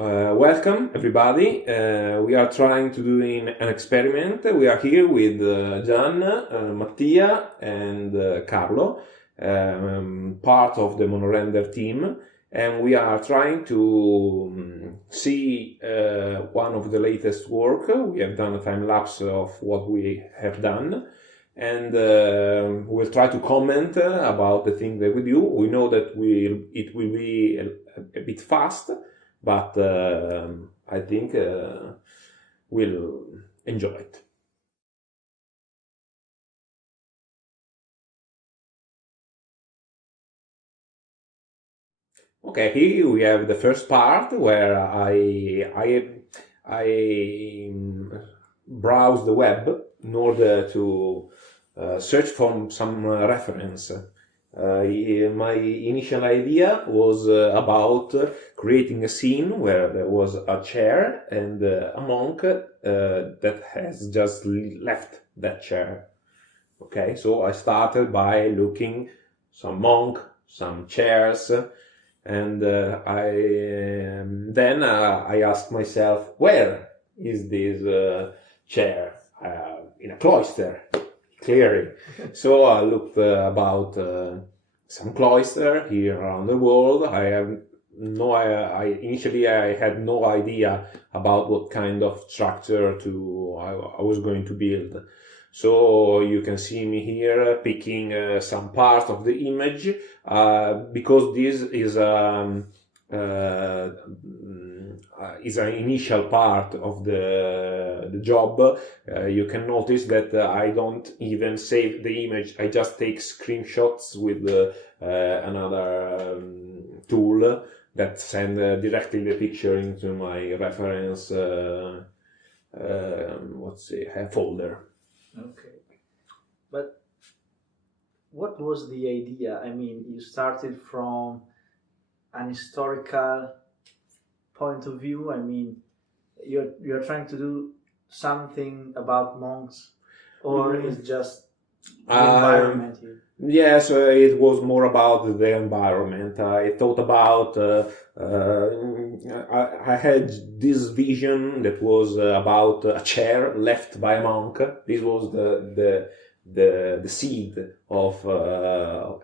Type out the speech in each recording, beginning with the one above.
Welcome everybody. We are trying to do an experiment. We are here with Gian, Mattia and Carlo, part of the MonoRender team, and we are trying to see one of the latest work. We have done a time lapse of what we have done, and we'll try to comment about the thing that we do. We know that it will be a bit fast, but I think we'll enjoy it. Okay, here we have the first part where I browse the web in order to search for some reference. My initial idea was about creating a scene where there was a chair and a monk that has just left that chair. Okay, so I started by looking some monk, some chairs, and then I asked myself, where is this chair? In a cloister, clearly. So I looked about some cloister here around the world. Initially I had no idea about what kind of structure I was going to build. So you can see me here picking some part of the image because this is an initial part of the job. You can notice that I don't even save the image. I just take screenshots with another tool that send directly the picture into my reference folder. Okay, but what was the idea? I mean, you started from an historical point of view. I mean, you're trying to do something about monks, or is just the environment here? Yes, it was more about the environment. I thought about I had this vision that was about a chair left by a monk. This was the seed of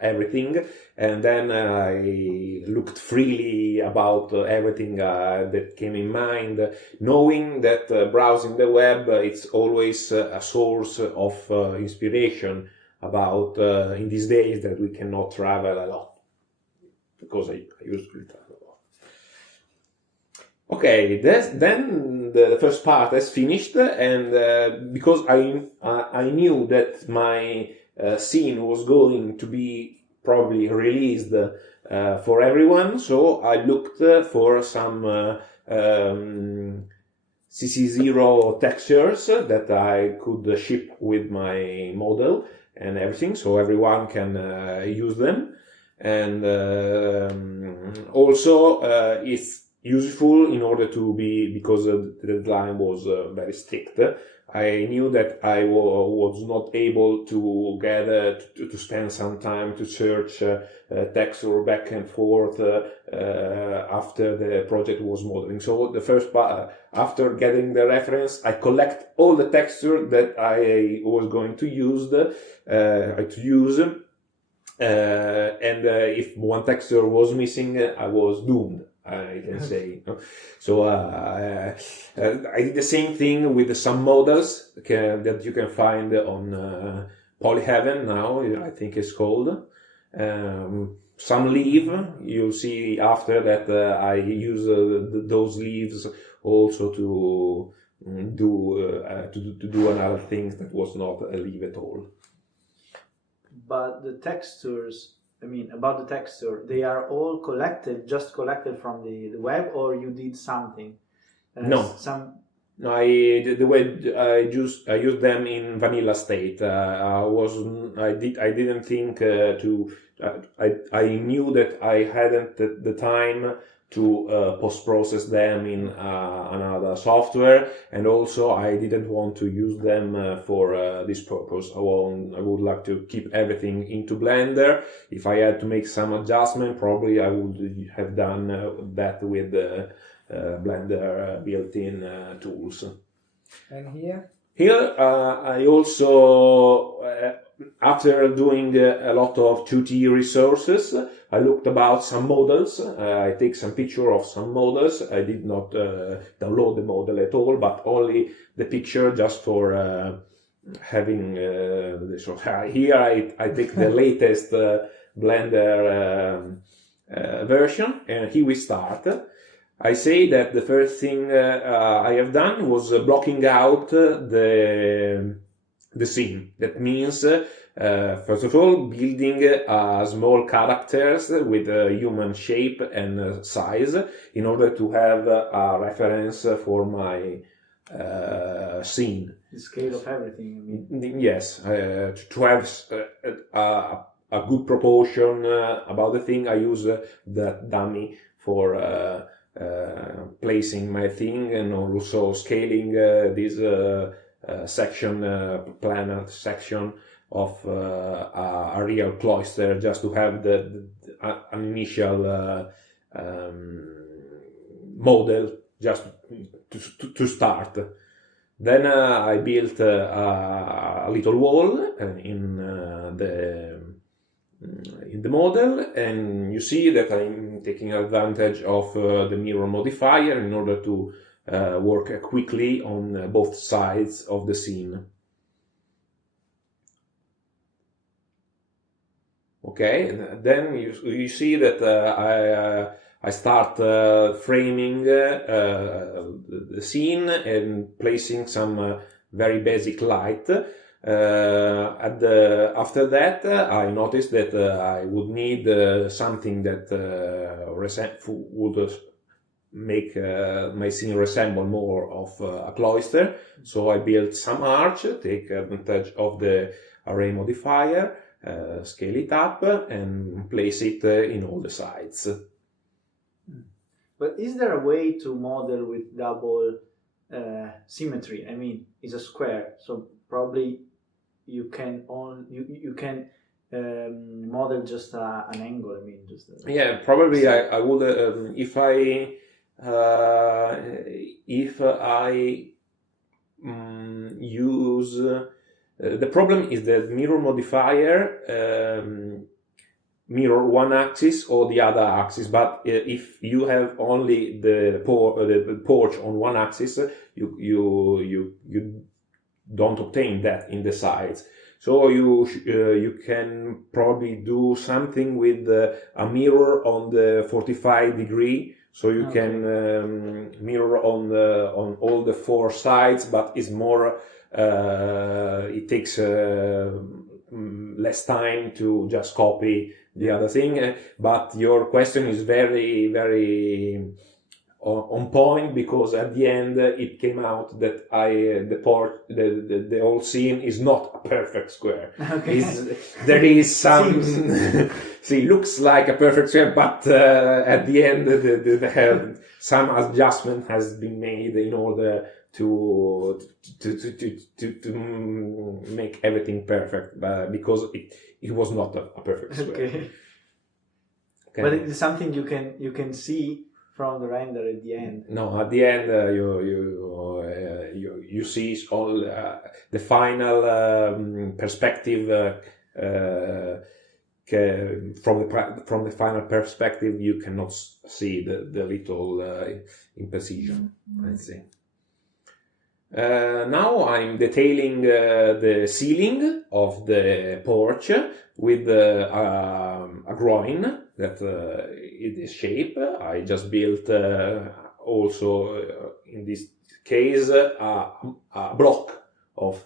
everything, and then I looked freely about everything that came in mind, knowing that browsing the web it's always a source of inspiration about in these days that we cannot travel a lot, because I usually travel a lot. Okay, then the first part is finished, and because I knew that my scene was going to be probably released for everyone, so I looked for some CC0 textures that I could ship with my model and everything, so everyone can use them. And also it's useful in order to because the deadline was very strict. I knew that I was not able to get to spend some time to search texture back and forth after the project was modeling. So the first part, after getting the reference, I collect all the texture that I was going to use. And if one texture was missing, I was doomed, I can say. So I did the same thing with some models that you can find on Polyheaven now, I think it's called. Some leaf, you'll see after that I use those leaves also to do another thing that was not a leaf at all. But the textures, I mean, about the texture, they are all just collected from the web, or you did something? No. I used them in vanilla state. I didn't think I knew that I hadn't the time to post-process them in another software, and also I didn't want to use them for this purpose. I would like to keep everything into Blender. If I had to make some adjustment, probably I would have done that with Blender built-in tools. And here? Here, I also, after doing a lot of 2D resources, I looked about some models. I take some picture of some models. I did not download the model at all, but only the picture just for having this. Here I take the latest Blender version, and here we start. I say that the first thing I have done was blocking out the scene. That means, first of all, building small characters with human shape and size in order to have a reference for my scene. The scale of everything, I mean. Yes, to have a good proportion about the thing. I use that dummy for placing my thing, and also scaling this section, planar section of a real cloister, just to have an initial model, just to start. Then I built a little wall in the model, and you see that I'm taking advantage of the mirror modifier in order to work quickly on both sides of the scene. Okay, then you see that I start framing the scene and placing some very basic light. After that, I noticed that I would need something that would make my scene resemble more of a cloister. So I built some arch, take advantage of the array modifier, scale it up, and place it in all the sides. But is there a way to model with double symmetry? I mean, it's a square, so probably you can model just an angle. I mean, just yeah, probably I would if I use the problem is that mirror modifier mirror one axis or the other axis, but if you have only the porch on one axis, you don't obtain that in the sides. So you can probably do something with a mirror on the 45 degree, so you can mirror on all the four sides, but it's more it takes less time to just copy the other thing. But your question is very, very on point, because at the end it came out that the whole scene is not a perfect square. Okay. There is some see, it looks like a perfect square, but at the end some adjustment has been made in order to make everything perfect, because it was not a perfect square. Okay. But it's something you can see from the render at the end. No, at the end you see all the final perspective. From the final perspective, you cannot see the little imprecision. I see. Now I'm detailing the ceiling of the porch with a groin that in this shape. I just built also in this case a block of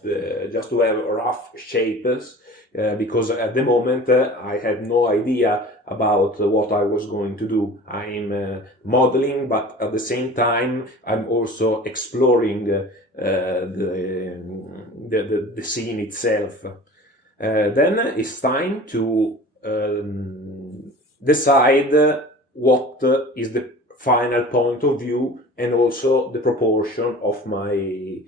just to have rough shapes, because at the moment I had no idea about what I was going to do. I'm modeling, but at the same time I'm also exploring the scene itself. Then it's time to decide what is the final point of view, and also the proportion of my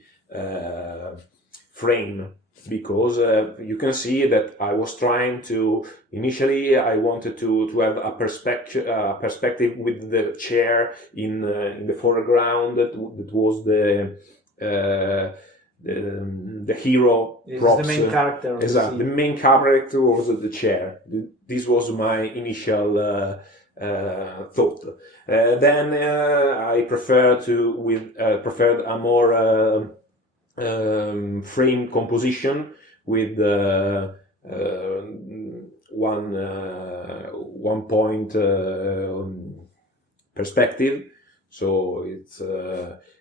frame. because you can see that I was trying to, initially I wanted to have a perspective with the chair in the foreground that was the hero props. The main character. Exactly, the main character was the chair. This was my initial thought. Then I preferred a more frame composition with one point perspective. So it's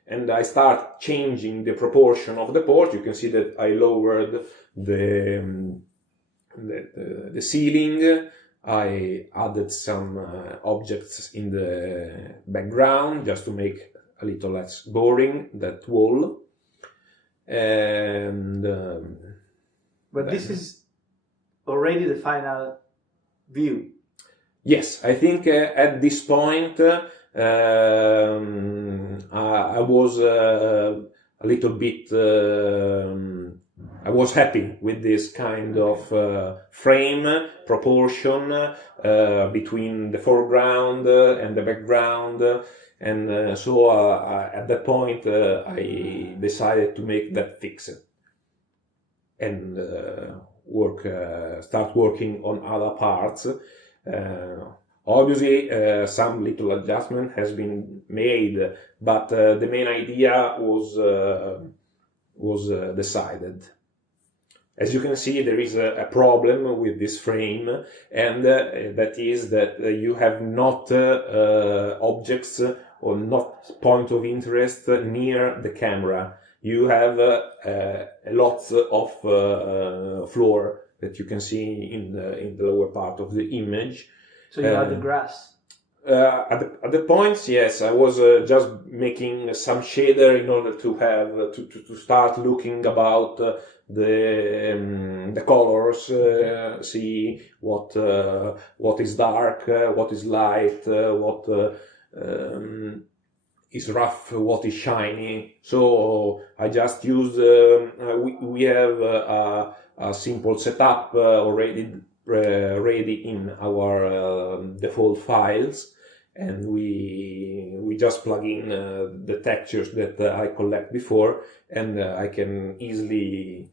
and I start changing the proportion of the port. You can see that I lowered the ceiling. I added some objects in the background just to make a little less boring that wall. And but this is already the final view. Yes, I think at this point I was a little bit. I was happy with this kind of frame proportion between the foreground and the background. And so at that point, I decided to make that fix and start working on other parts. Obviously, some little adjustment has been made, but the main idea was decided. As you can see, there is a problem with this frame, and that is that you have not objects or not point of interest near the camera. You have lots of floor that you can see in the lower part of the image. So you have the grass. At the points, yes, I was just making some shader in order to have to start looking about the colors, see what is dark, what is light, what is rough, what is shiny. So I just used. We have a simple setup already ready in our default files, and we just plug in the textures that I collect before, and I can easily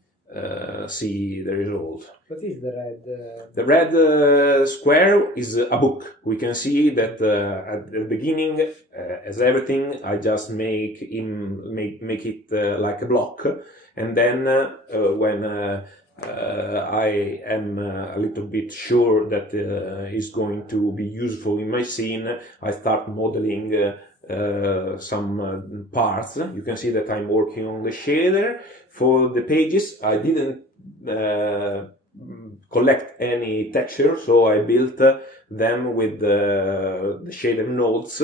see the result. What is the red? The red square is a book. We can see that at the beginning, as everything, I just make it like a block, and then when I am a little bit sure that is going to be useful in my scene, I start modeling some parts. You can see that I'm working on the shader. For the pages, I didn't collect any texture, so I built them with the shader nodes.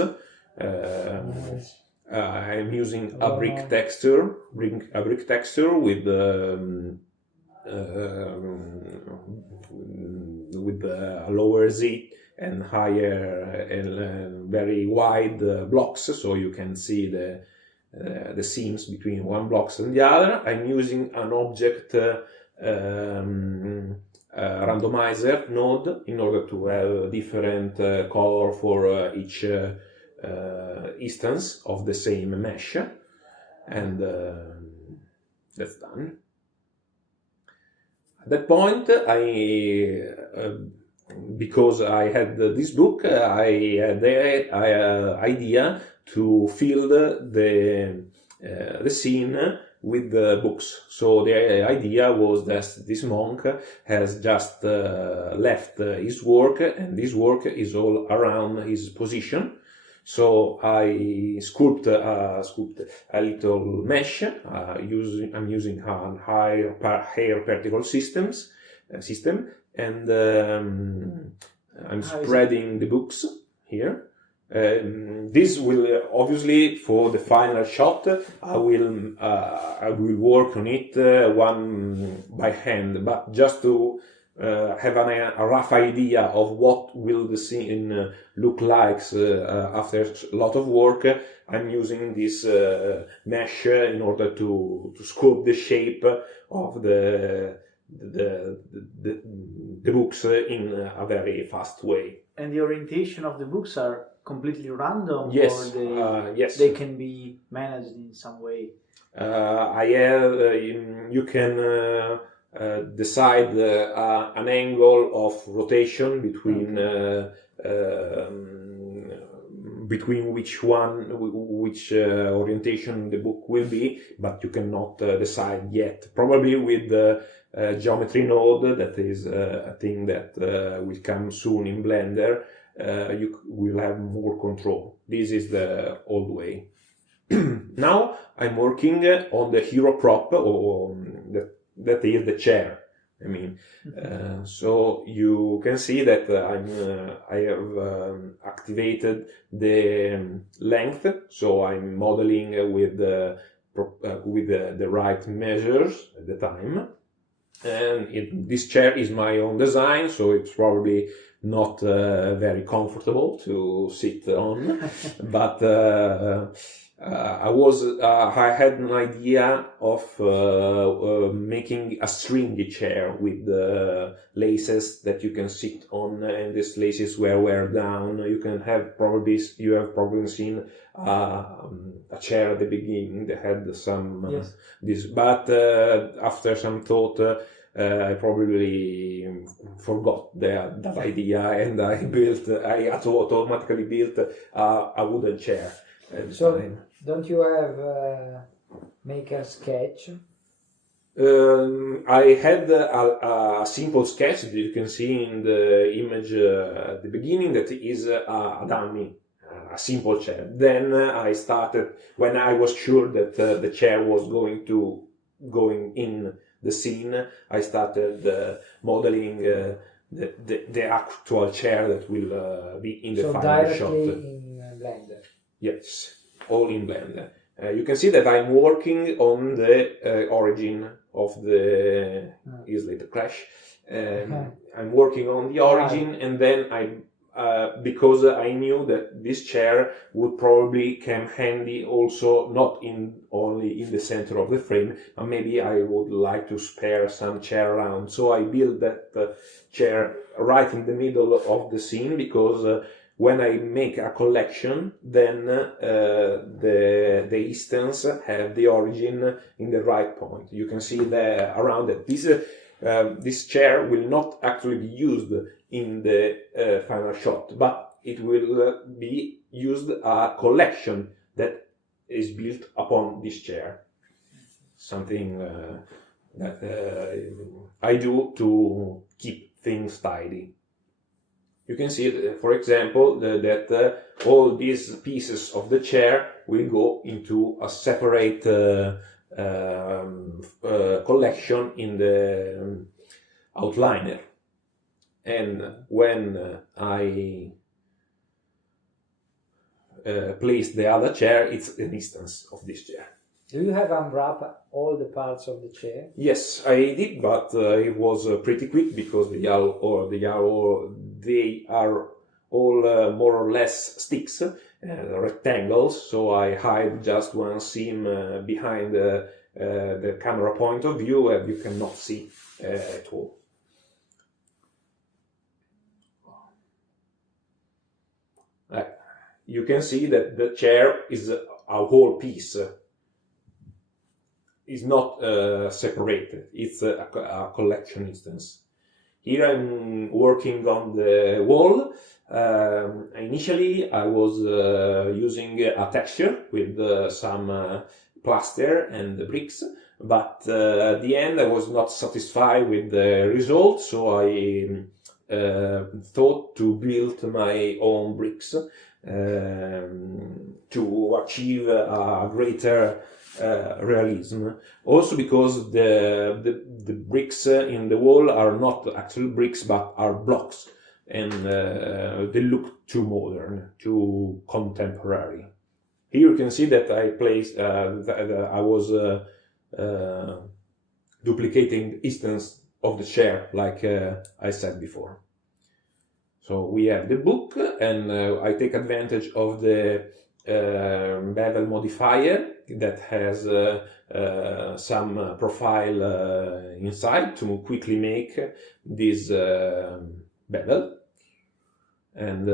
I'm using a brick texture with a lower Z and higher and very wide blocks, so you can see the seams between one blocks and the other. I'm using an object randomizer node in order to have a different color for each instance of the same mesh, and that's done. At that point, because I had this book, I had the idea to fill the scene with the books. So the idea was that this monk has just left his work, and this work is all around his position. So I sculpt a little mesh. I'm using a hair particle system, and I'm spreading the books here. This will obviously, for the final shot, I will work on it one by hand, but just to have a rough idea of what will the scene look like after a lot of work, I'm using this mesh in order to sculpt the shape of the books in a very fast way. And the orientation of the books are completely random, Yes, or yes. they can be managed in some way. I have. You can decide an angle of rotation between between which orientation the book will be, but you cannot decide yet. Probably with the geometry node, that is a thing that will come soon in Blender, you will have more control. This is the old way. Now I'm working on the hero prop, or that is the chair. I mean, so you can see that I have activated the length, so I'm modeling with the right measures at the time. And this chair is my own design, so it's probably not very comfortable to sit on, but I had an idea of making a stringy chair with laces that you can sit on, and these laces were wear down. You have probably seen a chair at the beginning that had some Yes. this, but after some thought, I probably forgot that idea, and I automatically built a wooden chair. So, don't you have make a sketch? I had a simple sketch that you can see in the image at the beginning, that is a dummy, a simple chair. Then I started, when I was sure that the chair was going in the scene, I started modeling the actual chair that will be in the final shot. So directly in Blender? Yes, all in Blender. You can see that I'm working on the origin of the Islet Clash. I'm working on the origin, and then because I knew that this chair would probably come handy also, not only in the center of the frame, but maybe I would like to spare some chair around. So I built that chair right in the middle of the scene, because when I make a collection, then the distance have the origin in the right point. You can see there around it. This chair will not actually be used in the final shot, but it will be used a collection that is built upon this chair. Something that I do to keep things tidy. You can see, for example, that all these pieces of the chair will go into a separate collection in the outliner. And when I place the other chair, it's an instance of this chair. Do you have unwrap all the parts of the chair? Yes, I did, but it was pretty quick, because they are all more or less sticks, rectangles. So I hide just one seam behind the camera point of view, and you cannot see at all. You can see that the chair is a whole piece. Is not separated. It's a collection instance. Here I'm working on the wall. Initially I was using a texture with some plaster and bricks, but at the end I was not satisfied with the result, so I thought to build my own bricks to achieve a greater realism. Also because the bricks in the wall are not actual bricks, but are blocks, and they look too modern, too contemporary. Here you can see that I placed I was duplicating instance of the chair, like I said before. So we have the book, and I take advantage of the bevel modifier that has some profile inside to quickly make this bevel. And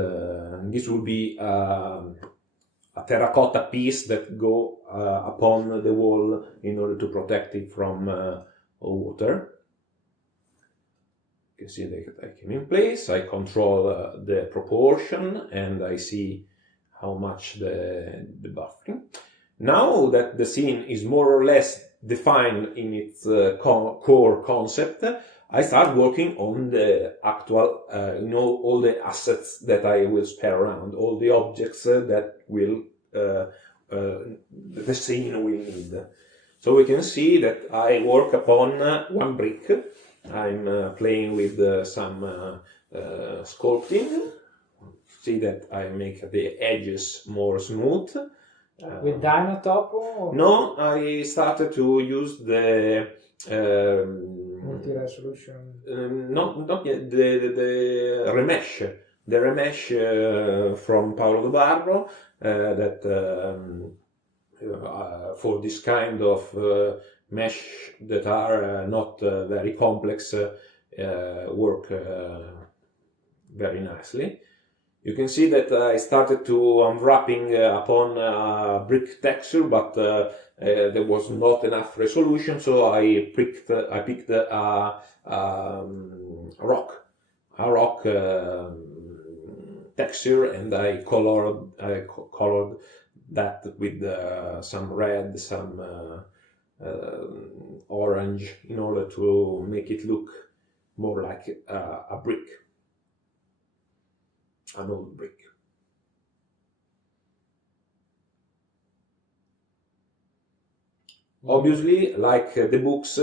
this will be a terracotta piece that go upon the wall in order to protect it from water. You can see that I came in place, I control the proportion, and I see how much the buffering. Now that the scene is more or less defined in its core concept, I start working on the actual, all the assets that I will spare around, all the objects that will the scene will need. So we can see that I work upon one brick. I'm playing with some sculpting. See that I make the edges more smooth. With Dynatop or No, I started to use the multi-resolution? not yet, the remesh. The remesh from Paolo De Barro that for this kind of mesh that are not very complex work very nicely. You can see that I started to unwrapping upon a brick texture, but there was not enough resolution, so I picked a rock texture, and I colored that with some red, some orange, in order to make it look more like a brick, an old brick. Obviously, like the books,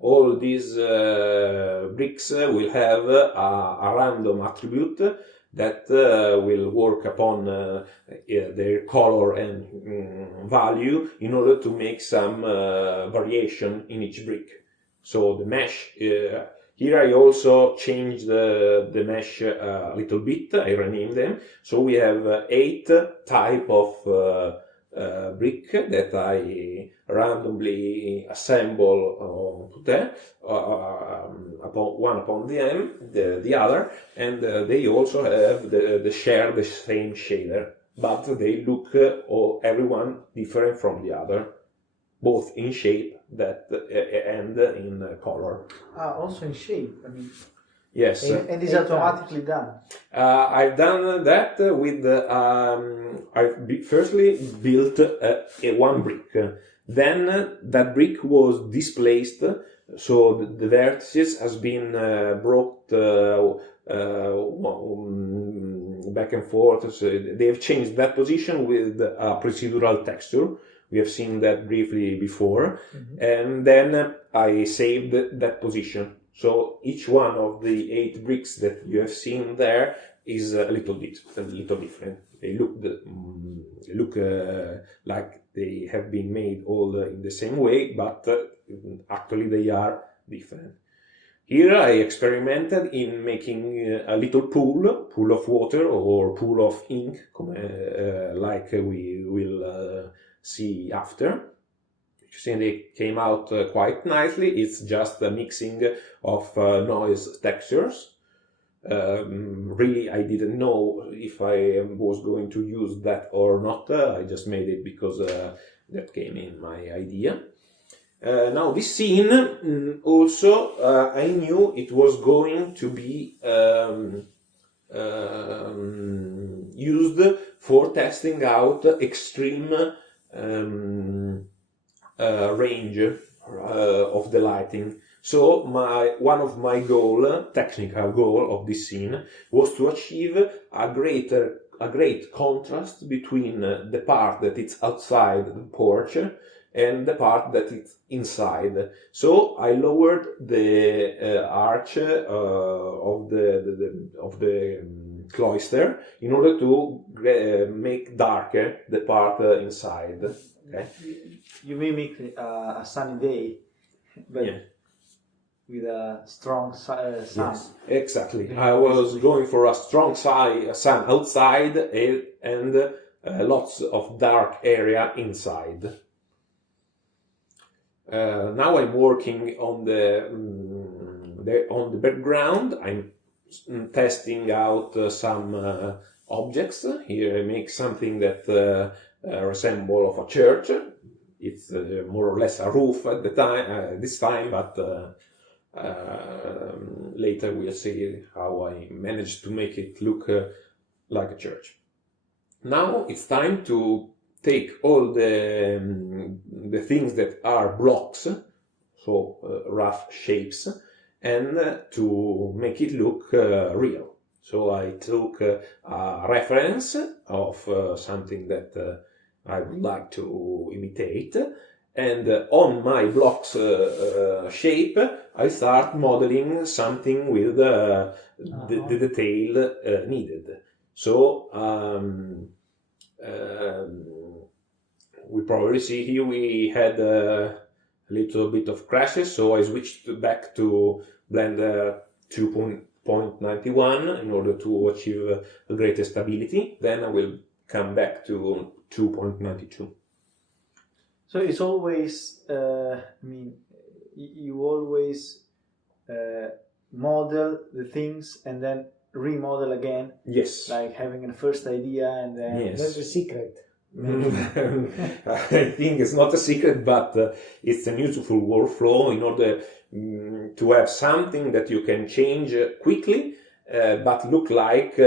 all these bricks will have a random attribute that will work upon their color and value in order to make some variation in each brick. So the mesh, here I also changed the mesh a little bit, I renamed them. So we have 8 type of brick that I randomly assemble upon the other, and they also have share the same shader, but they look everyone different from the other, both in shape and in color. Also in shape, I mean. Yes. And is automatically done? I've done that with, I've firstly built one brick. Then that brick was displaced, so the vertices has been brought back and forth. So they have changed that position with a procedural texture. We have seen that briefly before. Mm-hmm. And then I saved that position. So each one of the 8 bricks that you have seen there is a little different. They look like they have been made all in the same way, but actually they are different. Here I experimented in making a little pool of water or pool of ink, like we will see after. You see, they came out quite nicely. It's just a mixing of noise textures. Really, I didn't know if I was going to use that or not. I just made it because that came in my idea. Now this scene also, I knew it was going to be used for testing out extreme range of the lighting. So one of my technical goal of this scene was to achieve a great contrast between the part that it's outside the porch and the part that it's inside. So I lowered the arch of the cloister in order to make darker the part inside. Okay. You mimic a sunny day, but yeah. with a strong sun. Yes, exactly. I was going for a strong sun outside and lots of dark area inside. Now I'm working on the background. I'm testing out some objects. Here I make something that resemble of a church. It's more or less a roof at the time, this time, but later we'll see how I managed to make it look like a church. Now it's time to take all the things that are blocks, so rough shapes, and to make it look real. So I took a reference of something that I would like to imitate, and on my blocks shape I start modeling something with the detail needed. So we probably see here we had a little bit of crashes, so I switched back to Blender 2.91 in order to achieve the greatest stability. Then I will come back to 2.92. So it's always, you always model the things and then remodel again. Yes. Like having a first idea and then... Yes. That's the secret. I think it's not a secret, but it's a useful workflow in order to have something that you can change quickly, but look like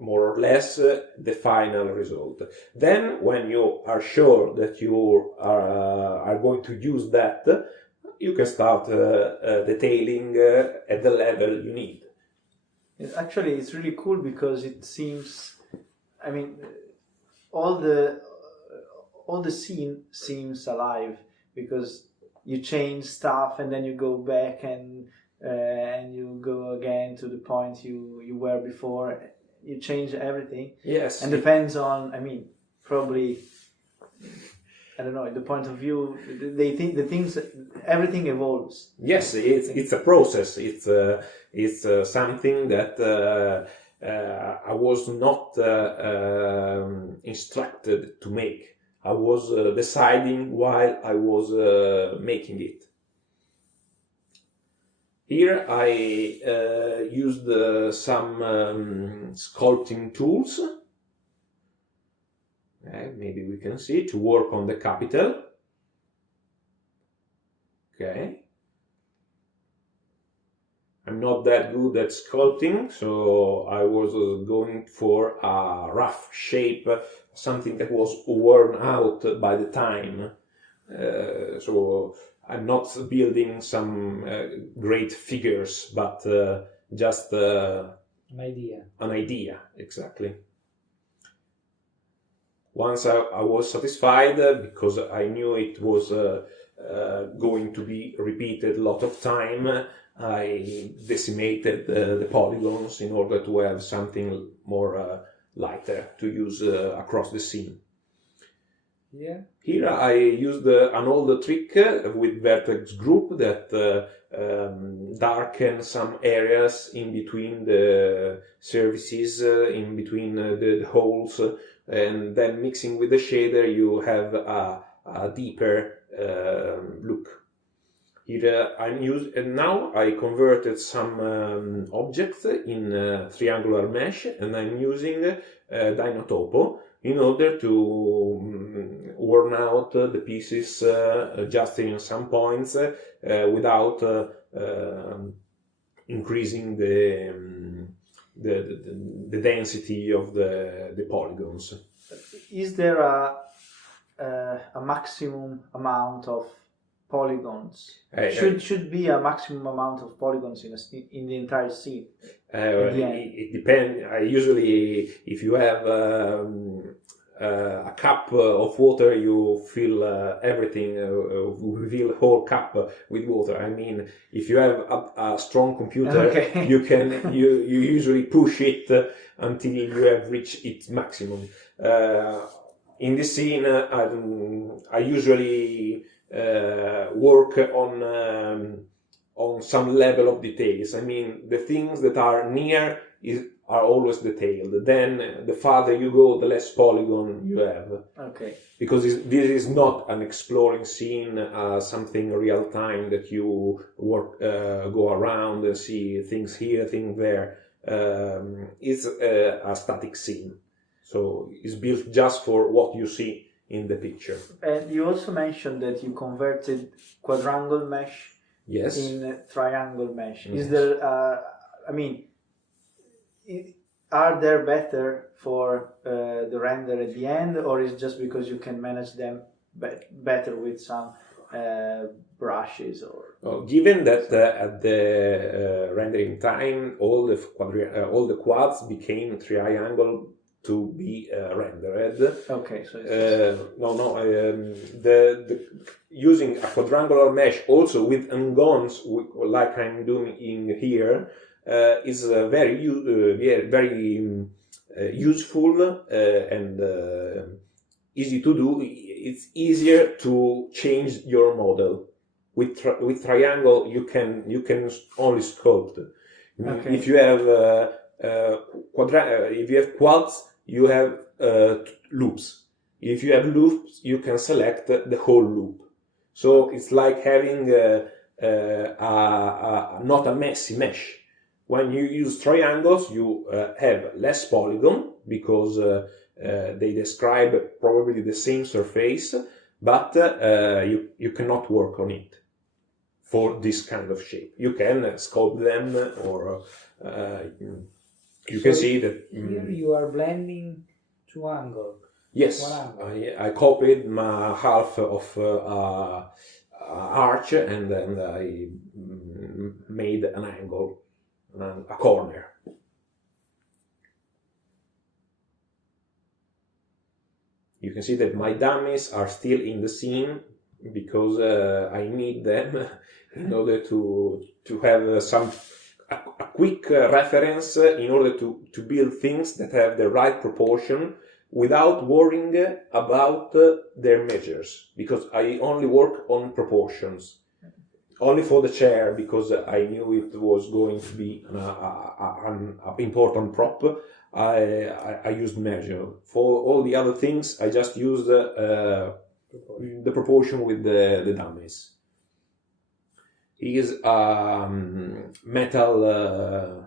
more or less the final result. Then, when you are sure that you are going to use that, you can start detailing at the level you need. Actually, it's really cool because it seems, all the scene seems alive because you change stuff and then you go back and you go again to the point you were before. You change everything. Yes. And depends on, probably, I don't know, the point of view. They think everything evolves. Yes, it's a process. It's something that I was not instructed to make. I was deciding while I was making it. Here I used some sculpting tools. Maybe we can see to work on the capital. Okay. I'm not that good at sculpting, so I was going for a rough shape, something that was worn out by the time. So I'm not building some great figures, but just an idea. An idea, exactly. Once I was satisfied, because I knew it was going to be repeated a lot of time, I decimated the polygons in order to have something more lighter to use across the scene. Yeah. Here I used an old trick with vertex group that darken some areas in between the surfaces, in between the holes, and then mixing with the shader you have a deeper look. Here and now I converted some objects in triangular mesh, and I'm using Dinotopo in order to worn out the pieces just in some points without increasing the density of the polygons. Is there a maximum amount of polygons? Should be a maximum amount of polygons in the entire scene. It depends. I usually, if you have a cup of water, you fill everything. We fill the whole cup with water. I mean, if you have a strong computer, okay. you usually push it until you have reached its maximum. In this scene, I usually work on on some level of details. I mean, the things that are near are always detailed. Then the farther you go, the less polygon you have. Okay. Because this is not an exploring scene, something real time that you go around and see things here, things there. It's a static scene, so it's built just for what you see in the picture. And you also mentioned that you converted quadrangle mesh Yes. in triangle mesh. Yes. Is there? Are there better for the render at the end, or is it just because you can manage them better with some brushes? Or given that at the rendering time all the quads became triangle to be rendered. Okay, so the using a quadrangular mesh also with angons, like I'm doing in here, is very useful and easy to do. It's easier to change your model. With triangle, you can only sculpt. Okay. If you have if you have quads, you have loops. If you have loops, you can select the whole loop. So it's like having not a messy mesh. When you use triangles, you have less polygon because they describe probably the same surface, but you cannot work on it for this kind of shape. You can sculpt them, or you can see that here you are blending two angles. yes, I copied my half of arch, and then I made an angle, a corner. You can see that my dummies are still in the scene because I need them in order to have a quick reference in order to build things that have the right proportion without worrying about their measures, because I only work on proportions. Only for the chair, because I knew it was going to be an important prop, I used measure. For all the other things, I just used the proportion with the dummies. Is metal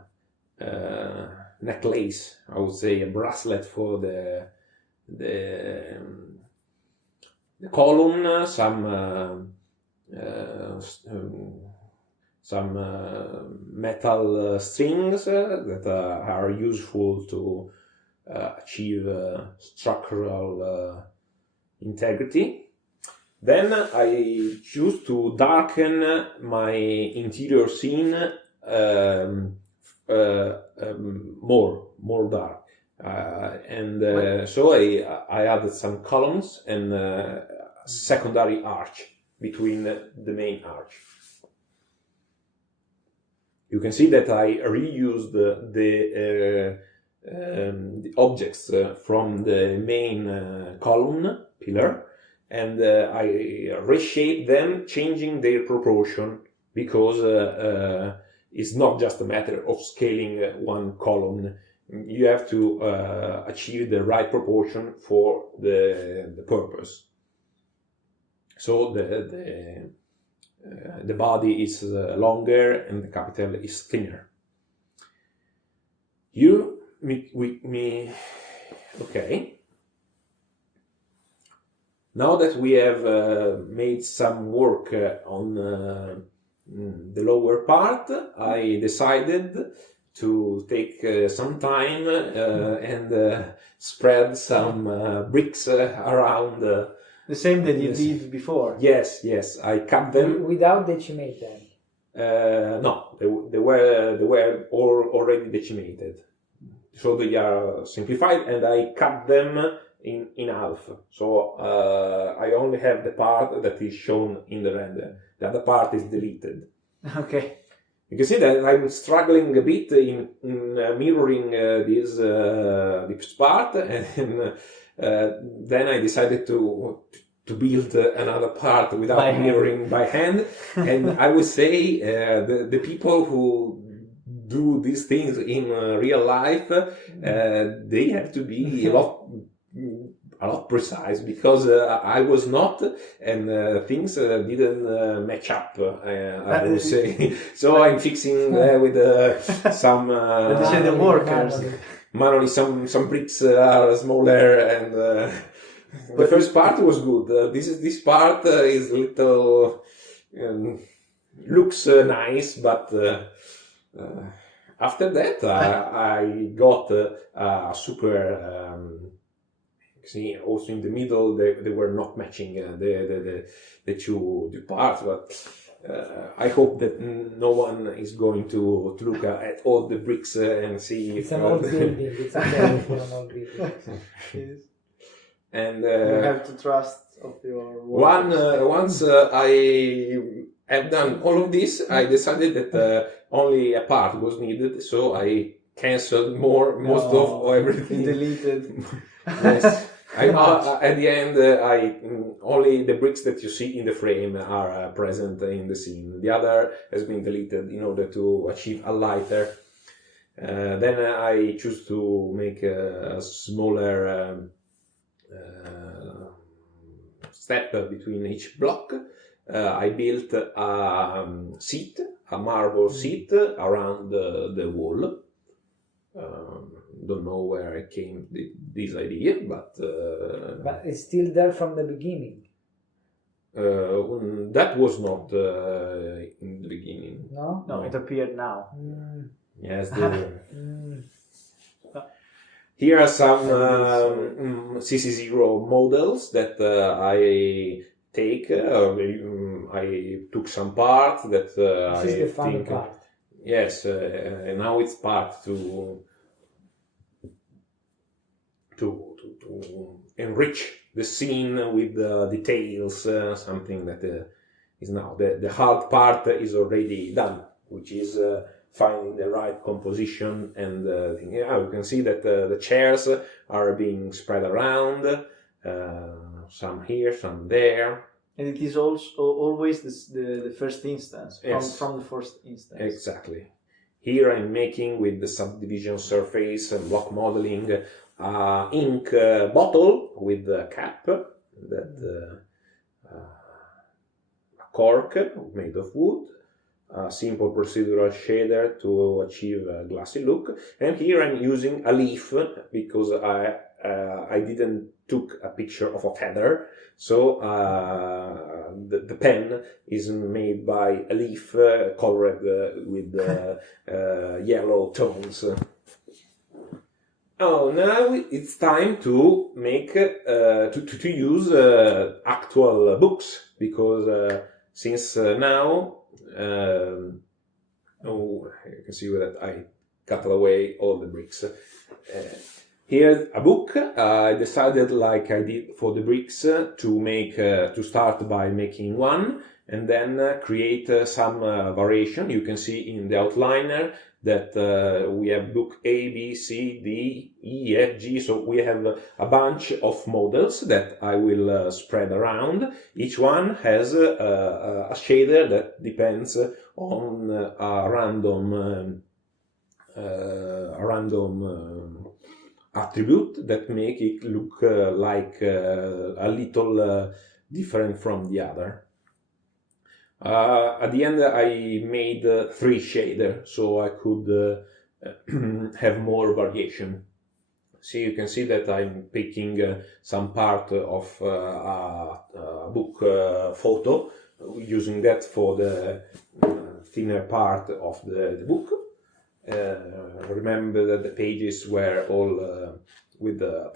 necklace, I would say, a bracelet for the column, some metal strings that are useful to achieve structural integrity. Then I choose to darken my interior scene more dark, so I added some columns and secondary arch between the main arch. You can see that I reused the objects from the main column pillar, and I reshaped them, changing their proportion, because it's not just a matter of scaling one column. You have to achieve the right proportion for the purpose. So the body is longer and the capital is thinner. Okay. Now that we have made some work on the lower part, I decided to take some time and spread some bricks around. The same that you did before? Yes, I cut them. Without decimate them? No, they were all already decimated. So they are simplified, and I cut them in half. So I only have the part that is shown in the render. The other part is deleted. Okay. You can see that I'm struggling a bit in mirroring this part, and then I decided to to build another part without By hand. mirroring by hand. And I would say the people who do these things in real life, they have to be a lot precise, because I was not, and things didn't match up. I would say. So I'm fixing with some. But you say the workers. Manually, some bricks are smaller, and the first part was good. This part is little looks nice, but after that I got a super. See, also in the middle they were not matching the two parts, but. I hope that no one is going to look at all the bricks and see It's if an old building. It's okay for an old building. Yes. and You have to trust of your workers. once I have done all of this, I decided that only a part was needed, so I cancelled most of everything. Deleted. Yes. At the end, only the bricks that you see in the frame are present in the scene. The other has been deleted in order to achieve a lighter. Then I choose to make a smaller step between each block. I built a seat, a marble seat around the wall. Don't know where I came this idea, but it's still there from the beginning. That was not in the beginning. No. It appeared now. Yes. Mm. Here are some CC0 models that I take. I took some part that This is the fun think. part. Yes, and now it's part to enrich the scene with details, something that is now the hard part is already done, which is finding the right composition. And you can see that the chairs are being spread around, some here, some there. And it is also always the first instance, from the first instance. Exactly. Here I'm making with the subdivision surface and block modeling ink bottle with a cap, that a cork made of wood, a simple procedural shader to achieve a glassy look. And here I'm using a leaf because I didn't took a picture of a feather, so the pen is made by a leaf colored with yellow tones. Oh, now it's time to make to use actual books, because since now you can see that I cut away all the bricks. Here's a book. I decided, like I did for the bricks, to start by making one and then create some variation. You can see in the outliner that we have book A, B, C, D, E, F, G. So we have a bunch of models that I will spread around. Each one has a shader that depends on a random attribute that make it look like a little different from the other. At the end I made 3 shaders so I could have more variation. So you can see that I'm picking some part of a book photo, using that for the thinner part of the book. Remember that the pages were all with the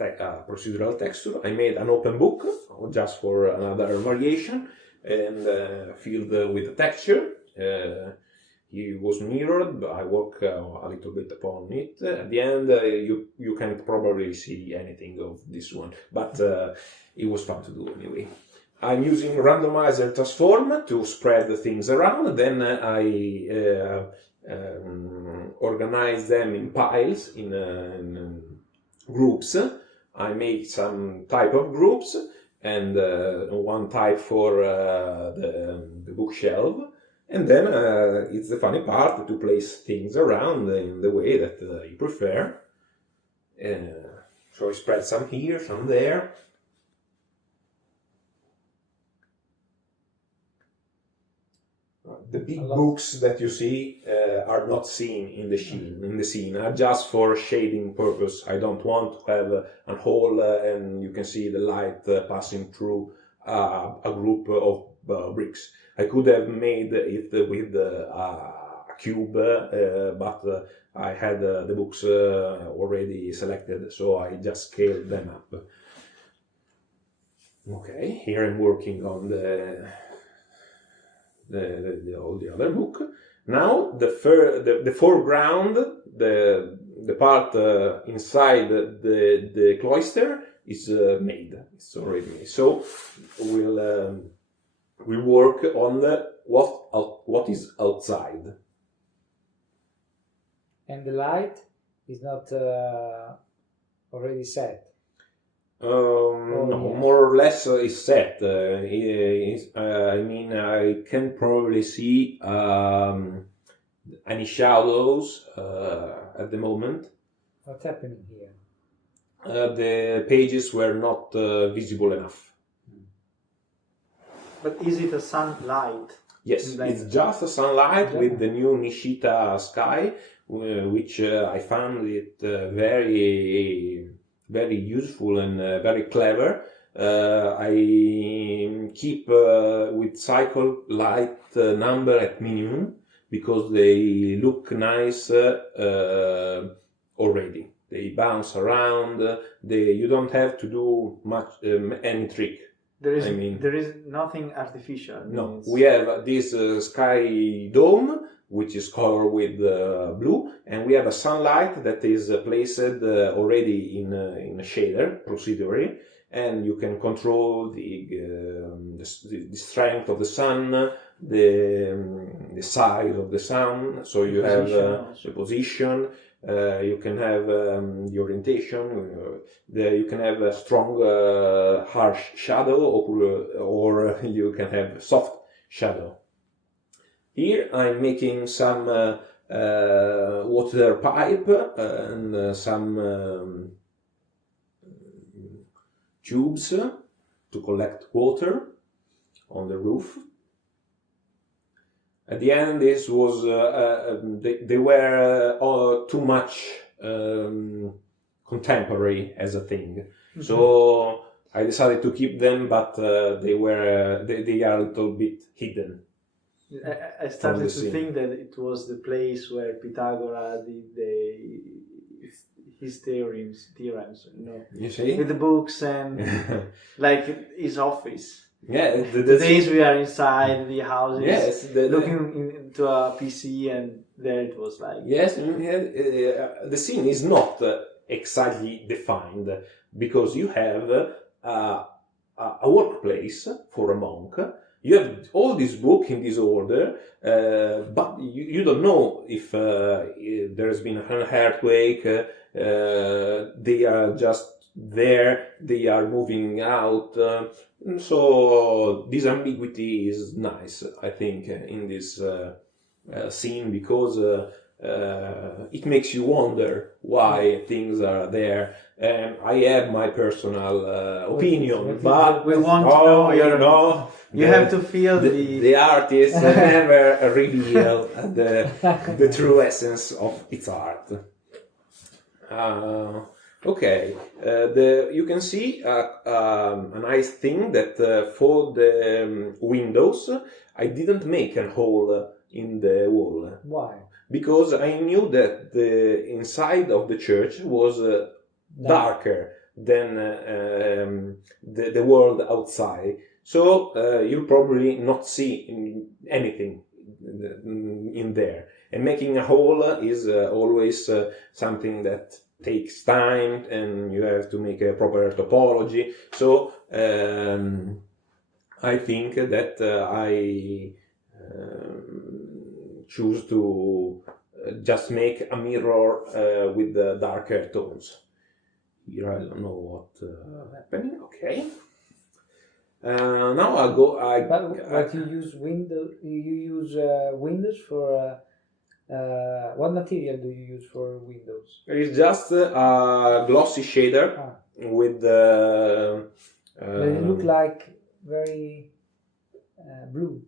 procedural texture. I made an open book just for another variation and filled with the texture. It was mirrored, but I work a little bit upon it. At the end, you can't probably see anything of this one, but it was fun to do anyway. I'm using randomizer transform to spread the things around. Then I organize them in piles, in groups. I make some type of groups, and one type for the bookshelf. And then it's the funny part to place things around in the way that you prefer. So I spread some here, some there. The big books that you see are not seen in the scene, are just for shading purpose. I don't want to have a hole and you can see the light passing through a group of bricks. I could have made it with a cube, but I had the books already selected, so I just scaled them up. Okay, here I'm working on the other book. Now the foreground, the part inside the cloister is made. It's already made. So we'll work on what is outside. And the light is not already set. No, yes. more or less is set. I mean, I can probably see any shadows at the moment. What's happening here? The pages were not visible enough. But is it a sunlight? Yes, Like- it's just a sunlight Yeah. with the new Nishita sky, which I found it very useful and very clever. I keep with cycle light number at minimum because they look nice already. They bounce around. You don't have to do much any trick. There is I mean- there is nothing artificial. I mean, No, it's- we have this sky dome, which is colored with blue, and we have a sunlight that is placed already in a shader procedurally, and you can control the strength of the sun, the size of the sun. So you have Position also. the position. You can have the orientation. You can have a strong, harsh shadow, or you can have soft shadow. Here I'm making some water pipe and some tubes to collect water on the roof. At the end, this was they were too much contemporary as a thing, so I decided to keep them, but they are a little bit hidden. I started the to scene. think that it was the place where Pythagoras did his theorems, you know, You see? with the books and like his office. Yeah, The days we are inside the houses, yes, looking into a PC, and there it was like. Yes, the scene is not exactly defined because you have a workplace for a monk. You have all these books in this order, but you don't know if there has been an earthquake. They are just there. They are moving out. So this ambiguity is nice, I think, in this scene because it makes you wonder why things are there. And I have my personal opinion, but We want to know your- You have to feel the artist never reveal the true essence of its art. Okay, you can see a nice thing that for the windows I didn't make a hole in the wall Why? because I knew that the inside of the church was darker than the world outside. So you'll probably not see anything in there. And making a hole is always something that takes time, and you have to make a proper topology. So I think that I choose to just make a mirror with the darker tones. Here I don't know what happening. Okay. Now I'll go. But you use Windows. You use Windows for. What material do you use for Windows? It's just a glossy shader with. But it look like very blue.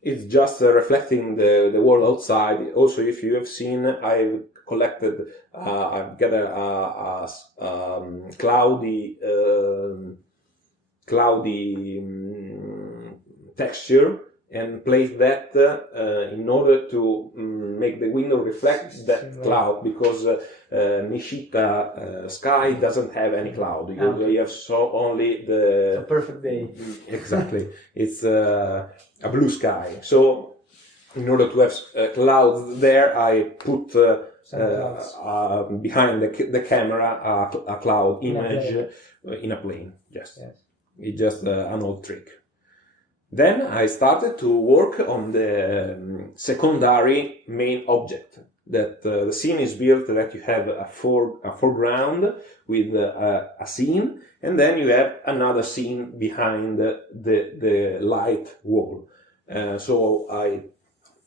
It's just reflecting the world outside. Also, if you have seen, I've collected, I've gathered a cloudy texture and placed that in order to make the window reflect that cloud, because Nishita sky doesn't have any cloud. You have only the a perfect day. Exactly. It's a blue sky. So in order to have clouds there, I put behind the camera a cloud image in a plane. Yes. It's just an old trick. Then I started to work on the secondary main object. That the scene is built that you have a foreground with a scene, and then you have another scene behind the light wall. So I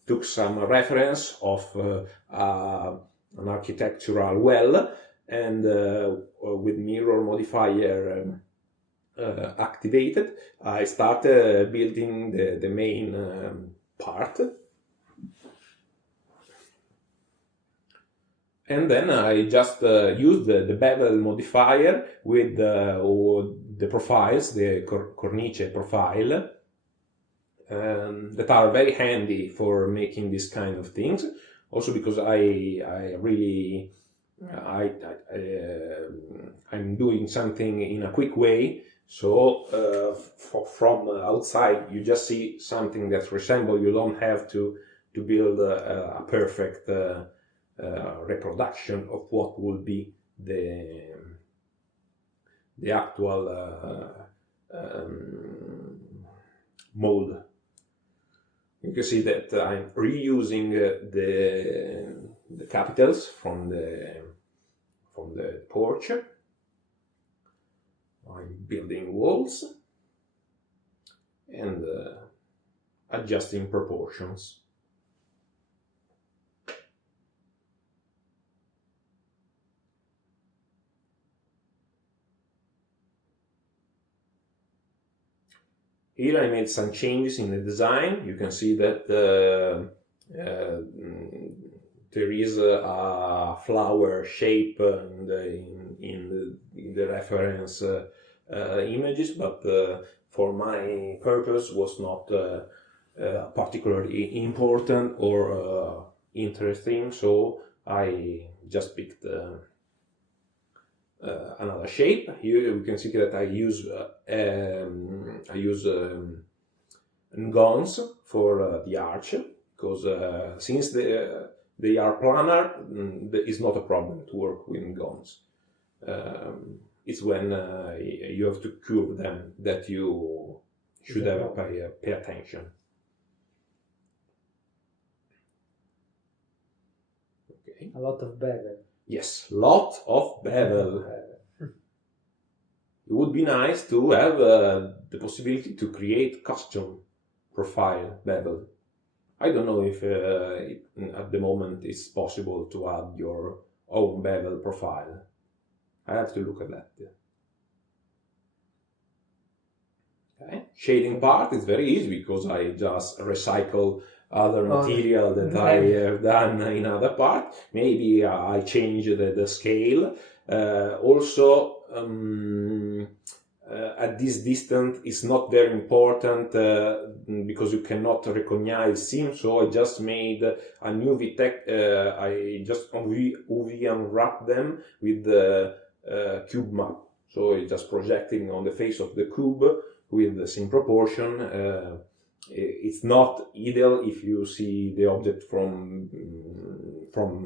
took some reference of an architectural well, and with mirror modifier activated, I started building the main part. And then I just used the bevel modifier with the profiles, the cornice profile, that are very handy for making this kind of things. Also because I'm doing something in a quick way. So from outside, you just see something that resembles. You don't have to build a perfect reproduction of what will be the actual mold. You can see that I'm reusing the capitals from the porch. I'm building walls and adjusting proportions. Here I made some changes in the design. You can see that there is a flower shape in the reference images, but for my purpose was not particularly important or interesting, so I just picked another shape. Here you can see that I use ngons for the arch, because since they are planar, it's not a problem to work with ngons. It's when you have to curve them that you should have pay attention. Okay. A lot of bevel. Yes, lot of bevel. It would be nice to have the possibility to create custom profile bevel. I don't know if at the moment it's possible to add your own bevel profile. I have to look at that. Okay. Shading part is very easy because I just recycle other material that I have done in other part. Maybe I change the scale. Also, at this distance, it's not very important because you cannot recognize scene. So I just made a new VTech. I just UV unwrap them with the cube map. So it's just projecting on the face of the cube with the same proportion. It's not ideal if you see the object from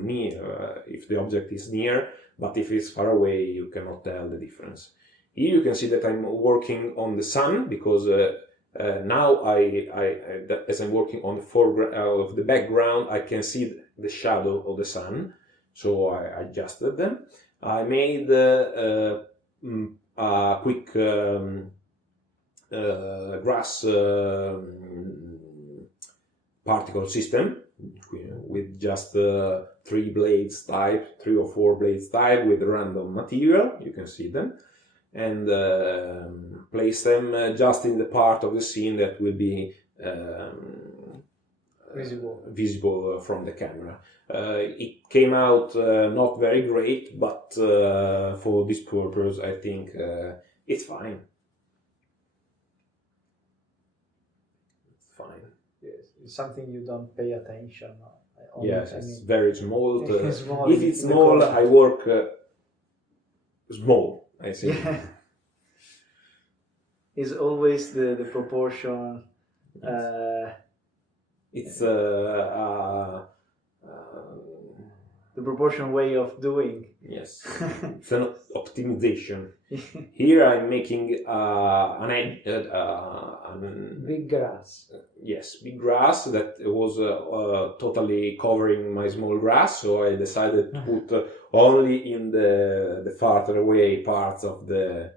near, if the object is near, but if it's far away, you cannot tell the difference. Here you can see that I'm working on the sun, because now as I'm working on the foreground of the background, I can see the shadow of the sun, so I adjusted them. I made a quick grass particle system with just 3 blades type, 3 or 4 blades type with random material. You can see them, and place them just in the part of the scene that will be visible from the camera. It came out not very great, but for this purpose I think it's fine. It's fine. Yes, it's something you don't pay attention on. Yes, I it's mean, very small. small If it's in the small, concept. I work small, I think. Yeah. It's always the proportion. It's The proportion way of doing. yes, it's an optimization. Here I'm making an edge, Big grass. yes, big grass that was totally covering my small grass, so I decided to put only in the farther away parts of the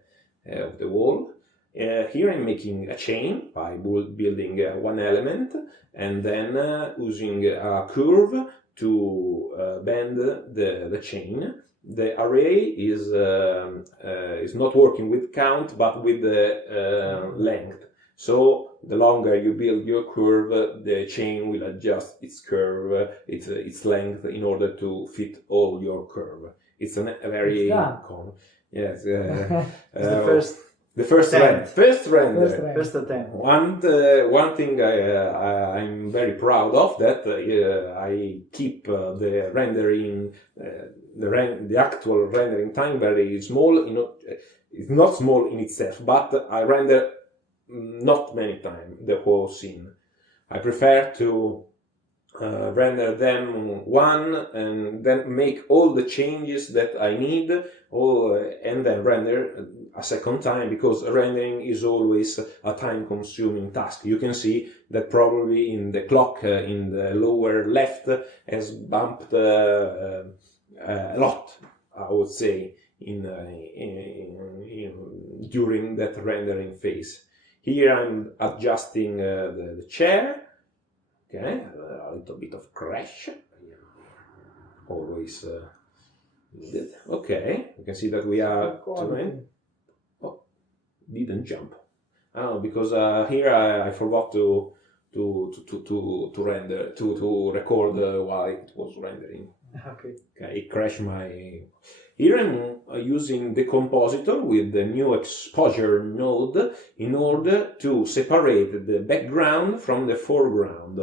wall. Here I'm making a chain by building one element and then using a curve to bend the chain. The array is not working with count but with the length. So the longer you build your curve, the chain will adjust its curve, its length in order to fit all your curve. It's a very It's done. yes. It's the first First attempt. render. First attempt. One thing I'm very proud of that I keep the rendering the actual rendering time very small. It's not small in itself, but I render not many times the whole scene. I prefer to render them one and then make all the changes that I need, and then render a second time, because rendering is always a time-consuming task. You can see that probably in the clock in the lower left has bumped a lot, I would say, during that rendering phase. Here I'm adjusting the chair. Okay, a little bit of crash, always needed. Okay, you can see that we are didn't jump. Oh, because here I forgot to render to record while it was rendering. Okay. Okay, it crashed my. Here I'm using the compositor with the new exposure node in order to separate the background from the foreground.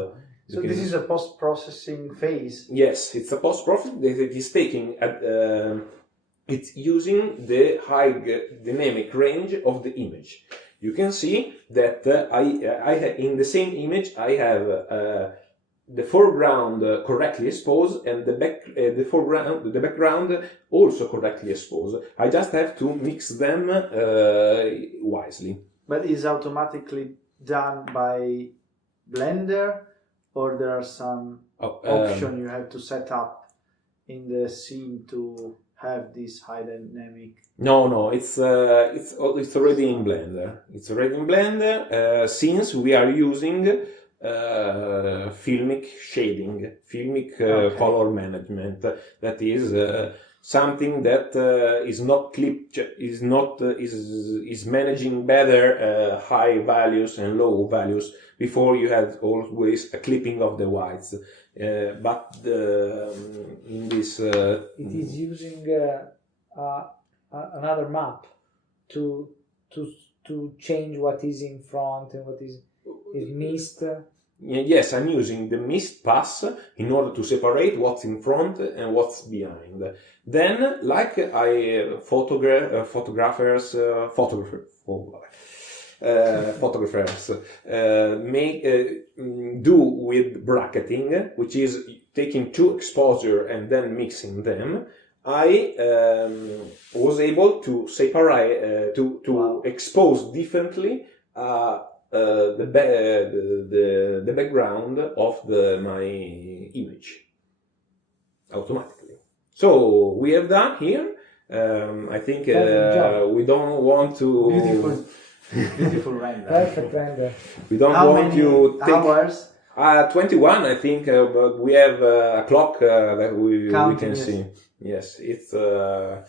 So this is a post-processing phase. Yes, it's a post-processing that it is taking at. It's using the high dynamic range of the image. You can see that I in the same image I have the foreground correctly exposed and the background also correctly exposed. I just have to mix them wisely. But is automatically done by Blender, or there are some option you have to set up in the scene to have this high dynamic? No, it's already in Blender. It's already in Blender since we are using filmic shading, filmic color management. That is something that is not clipped, is managing better high values and low values. Before you had always a clipping of the whites, but in this it is using another map to change what is in front and what is missed. Yes, I'm using the mist pass in order to separate what's in front and what's behind. Then, like photographers do with bracketing, which is taking two exposure and then mixing them. I was able to separate, to expose differently the background of my image automatically. So we have done here. I think we don't want to. Beautiful. Beautiful render. Perfect render. We don't How want many you take hours? 21, I think, but we have a clock that we Counting, can yes. see. Yes, it's a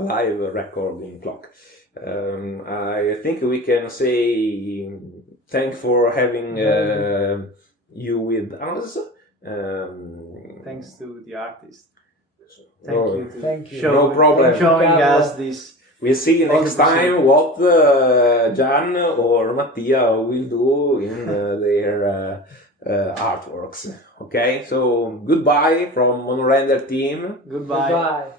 live recording clock. I think we can say thanks for having you with us. Thanks to the artist. No, Thank you. To Thank you. No problem. Showing Carlo. us this. We'll see All next the time what Gian or Mattia will do in their artworks. Okay, so goodbye from Monorender team. Goodbye. Goodbye.